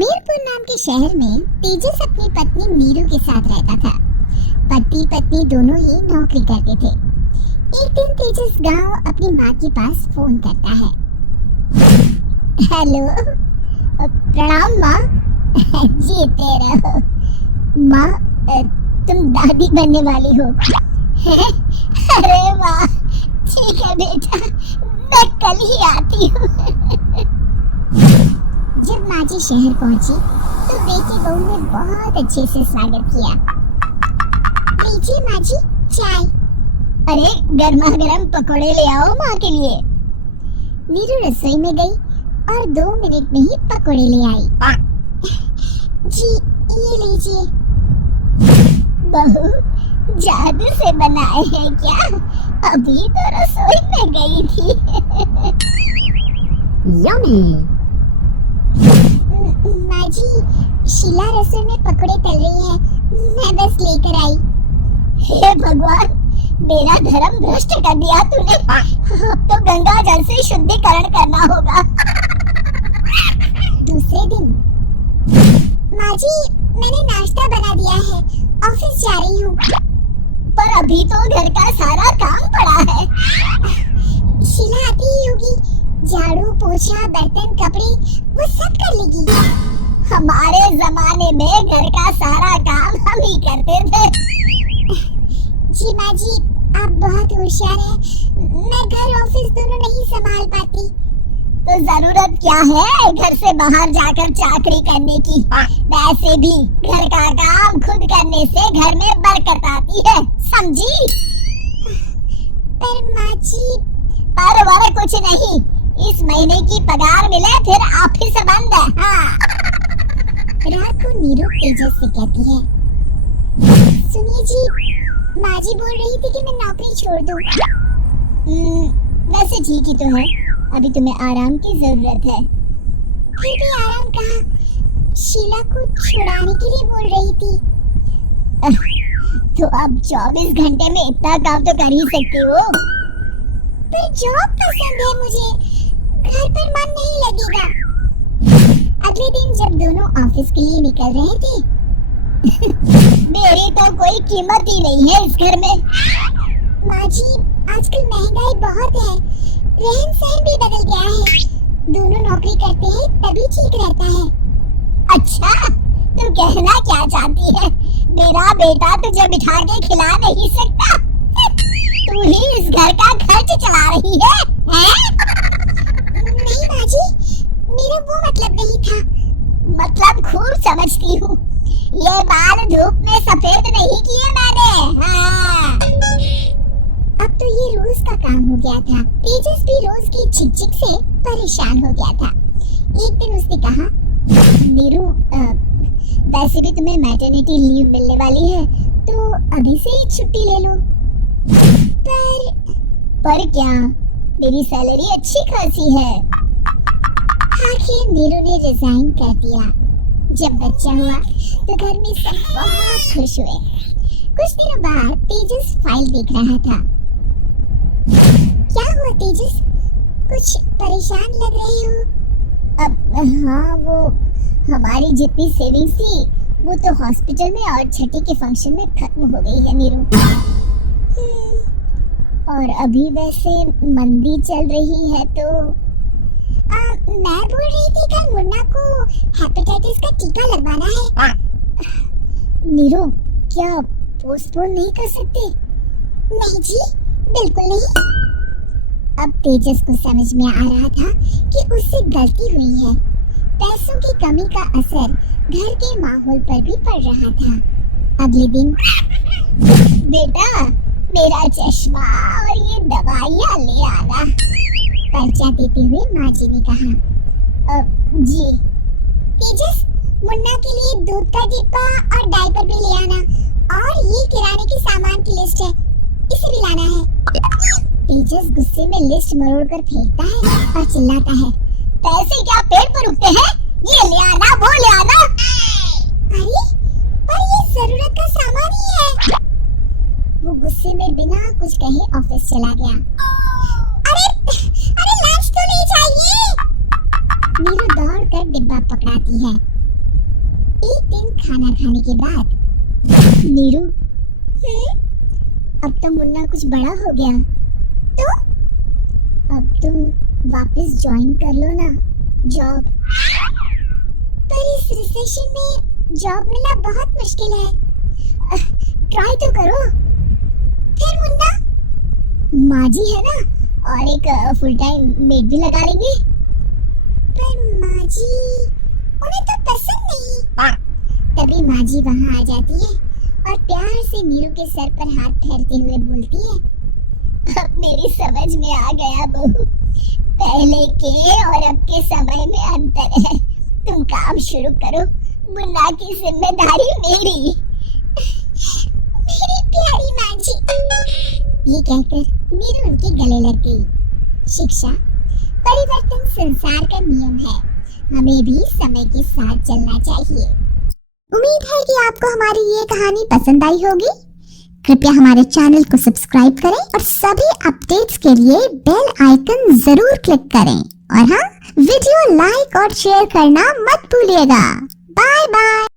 मीरपुर नाम के शहर में तेजस अपनी पत्नी मीरू के साथ रहता था। पति पत्नी दोनों ही नौकरी करते थे। एक दिन तेजस गांव अपनी माँ के पास फोन करता है। हेलो, प्रणाम माँ। जीते रहो माँ, तुम दादी बनने वाली हो। अरे वाह, ठीक है बेटा, मैं कल ही आती हूँ। जब माँ जी शहर पहुंची तो बेटी बहू ने बहुत अच्छे से स्वागत किया। लीजिए माँ जी, चाय। अरे गर्मा गर्म पकोड़े ले आओ माँ के लिए। नीरू रसोई में गई और 2 मिनट में ही पकोड़े ले आई। जी ये लीजिए। बहू जादू से बनाए हैं क्या? अभी तो रसोई में गई थी। यम्मी। माँ जी, शीला रसोई में पकोड़े तल रही है, मैं बस लेकर आई। हे भगवान, मेरा धर्म भ्रष्ट कर दिया तूने। अब तो गंगा जल से शुद्धिकरण करना होगा। दूसरे दिन, माँ जी मैंने नाश्ता बना दिया है, ऑफिस जा रही हूँ। पर अभी तो घर का सारा काम पड़ा है। शीला आती ही होगी, झाड़ू पोछा बर्तन कपड़े वो सब कर लेगी। हमारे जमाने में घर का सारा काम हम ही करते थे। जी माँ जी, आप बहुत होशियार हैं। मैं घर ऑफिस दोनों नहीं संभाल पाती। तो जरूरत क्या है घर से बाहर जाकर चाकरी करने की? वैसे भी घर का काम खुद करने से घर में बरकत आती है, समझी? पर माँ जी, पर वाले कुछ नहीं, इस महीने की पगार मिले फिर ऑफिस बंद है। हाँ। रात को नीरू तेजस से कहती है, सुनिए जी, माँ जी बोल रही थी कि मैं नौकरी छोड़ दूं। वैसे ठीक ही तो है, अभी तुम्हें आराम की जरूरत है। फिर भी आराम कहाँ, शीला को छुड़ाने के लिए बोल रही थी। तो अब 24 घंटे में इतना काम तो कर ही सकती हो। पर जॉब पसंद है मुझे, घर पर मन नहीं लगेगा। अगले दिन जब दोनों ऑफिस के लिए निकल रहे थे, मेरी तो कोई कीमत ही नहीं है इस घर में। माँ जी, आजकल महंगाई बहुत है, रहन सहन भी बदल गया है। दोनों नौकरी करते हैं तभी ठीक रहता है। अच्छा, तुम कहना क्या चाहती है? मेरा बेटा तुझे बिठा के खिला नहीं सकता? तू ही इस घर का खर्च चला रही है, हैं? नहीं माँ जी, मेरा वो मतलब नहीं था। मतलब खूब समझती हूँ, ये बाल धूप में सफेद नहीं किए मैंने। हाँ। अब तो ये रोज का काम हो गया था। तेजस भी रोज की चिक-चिक से परेशान हो गया था। एक दिन उसने कहा, नीरू, वैसे भी तुम्हें मैटरनिटी लीव मिलने वाली है, तो अभी से ही छुट्टी ले लो। पर क्या, मेरी सैलरी अच्छी खासी है। आखिर नीरू ने रिजाइन कर दिया। जब बच्चा हुआ तो घर में सब बहुत खुश हुए। कुछ दिनों बाद तेजस फाइल देख रहा था। क्या हुआ तेजस, कुछ परेशान लग रहे हो? अब हाँ, वो हमारी जितनी सेविंग्स थी वो तो हॉस्पिटल में और छठी के फंक्शन में खत्म हो गई है नीरू। और अभी वैसे मंदी चल रही है तो मैं बोल रही थी कल मुन्ना को हेपेटाइटिस का टीका लगवाना है। नीरू, क्या पोस्टपोन नहीं कर सकते? नहीं जी, बिल्कुल नहीं। अब तेजस को समझ में आ रहा था कि उससे गलती हुई है। पैसों की कमी का असर घर के माहौल पर भी पड़ रहा था। अगले दिन, बेटा मेरा चश्मा और ये दवाइयाँ ले आना, पर्चा देते हुए माँ जी ने कहा। जी। तेजस, मुन्ना के लिए दूध का डिब्बा और डायपर भी ले आना, और ये किराने के सामान की लिस्ट है, इसे भी लाना है। तेजस गुस्से में लिस्ट मरोड़कर फेंकता है और चिल्लाता है, पैसे क्या पेड़ पर उगते हैं? ये ले आना, वो ले आना। अरे, पर ये जरूरत का सामान ही है। वो गुस्से में बिना कुछ कहे ऑफिस चला गया। अरे लंच तो नहीं चाहिए। नीरू दौड़ कर डिब्बा पकड़ाती है। लेकिन खाना खाने के बाद। नीरू, अब तो मुन्ना कुछ बड़ा हो गया, तो अब तुम वापस ज्वाइन कर लो ना जॉब। पर इस रिसेशन में जॉब मिलना बहुत मुश्किल है। ट्राई तो करो। फिर मुन्ना, माजी है ना, और एक फुल टाइम मेड भी लगा लेंगे। पर माजी, उन्हें तो पसंद नहीं। तभी माजी वहाँ आ जाती है और प्यार से नीरू के सर पर हाथ फेरते हुए बोलती है, अब मेरी समझ में आ गया बहू, पहले के और अब के समय में अंतर है। तुम काम शुरू करो, मुन्ना की जिम्मेदारी मेरी। मेरी प्यारी माँ जी। ये कहकर नीरू उनके गले लग गई। शिक्षा, परिवर्तन संसार का नियम है, हमें भी समय के साथ चलना चाहिए। उम्मीद है कि आपको हमारी ये कहानी पसंद आई होगी। कृपया हमारे चैनल को सब्सक्राइब करें और सभी अपडेट्स के लिए बेल आइकन जरूर क्लिक करें। और हाँ, वीडियो लाइक और शेयर करना मत भूलिएगा। Bye bye.